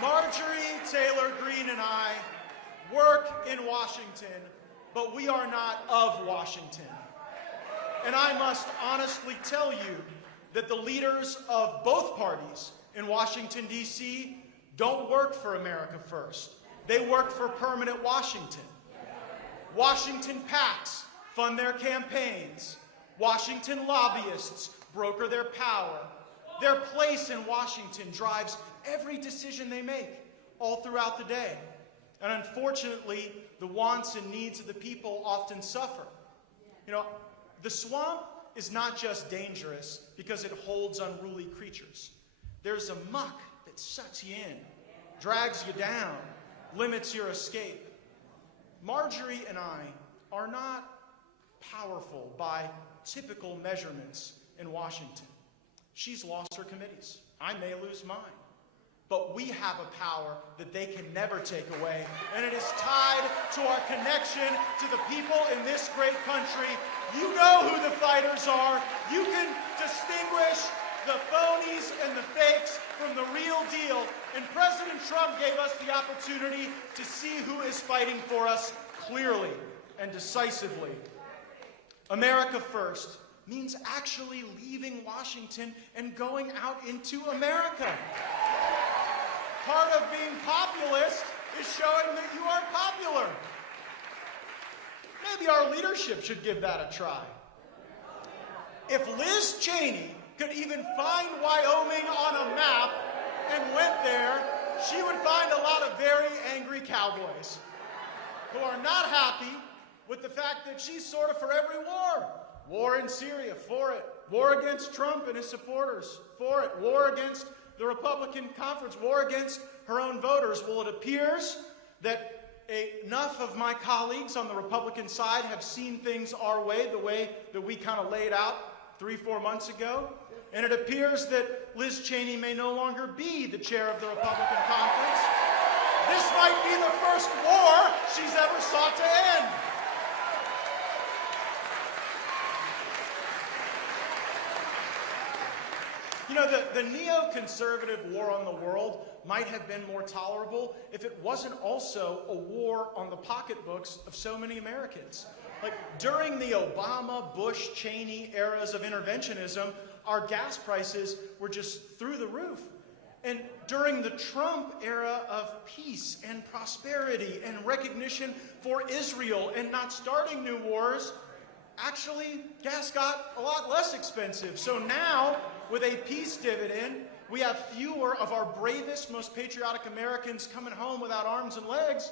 Marjorie Taylor Greene and I work in Washington, but we are not of Washington. And I must honestly tell you that the leaders of both parties in Washington, D.C. don't work for America First. They work for permanent Washington. Washington PACs fund their campaigns. Washington lobbyists broker their power. Their place in Washington drives every decision they make all throughout the day. And unfortunately, the wants and needs of the people often suffer. You know, the swamp is not just dangerous because it holds unruly creatures. There's a muck that sucks you in, drags you down, limits your escape. Marjorie and I are not powerful by typical measurements in Washington. She's lost her committees. I may lose mine. But we have a power that they can never take away, and it is tied to our connection to the people in this great country. You know who the fighters are. You can distinguish the phonies and the fakes from the real deal, and President Trump gave us the opportunity to see who is fighting for us clearly and decisively. America First means actually leaving Washington and going out into America. Part of being populist is showing that you are popular. Maybe our leadership should give that a try. If Liz Cheney could even find Wyoming on a map and went there, she would find a lot of very angry cowboys who are not happy with the fact that she's sort of for every war. War in Syria, for it. War against Trump and his supporters, for it. War against the Republican conference, war against her own voters. Well, it appears that enough of my colleagues on the Republican side have seen things our way, the way that we kind of laid out 3-4 months ago. And it appears that Liz Cheney may no longer be the chair of the Republican conference. This might be the first war she's ever sought to end. You know, the neoconservative war on the world might have been more tolerable if it wasn't also a war on the pocketbooks of so many Americans. Like, during the Obama, Bush, Cheney eras of interventionism, our gas prices were just through the roof. And during the Trump era of peace and prosperity and recognition for Israel and not starting new wars, actually, gas got a lot less expensive. So now, with a peace dividend, we have fewer of our bravest, most patriotic Americans coming home without arms and legs,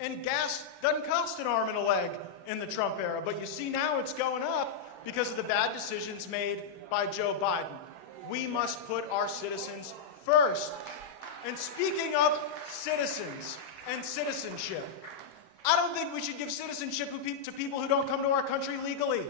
and gas doesn't cost an arm and a leg in the Trump era. But you see now it's going up because of the bad decisions made by Joe Biden. We must put our citizens first. And speaking of citizens and citizenship, I don't think we should give citizenship to people who don't come to our country legally.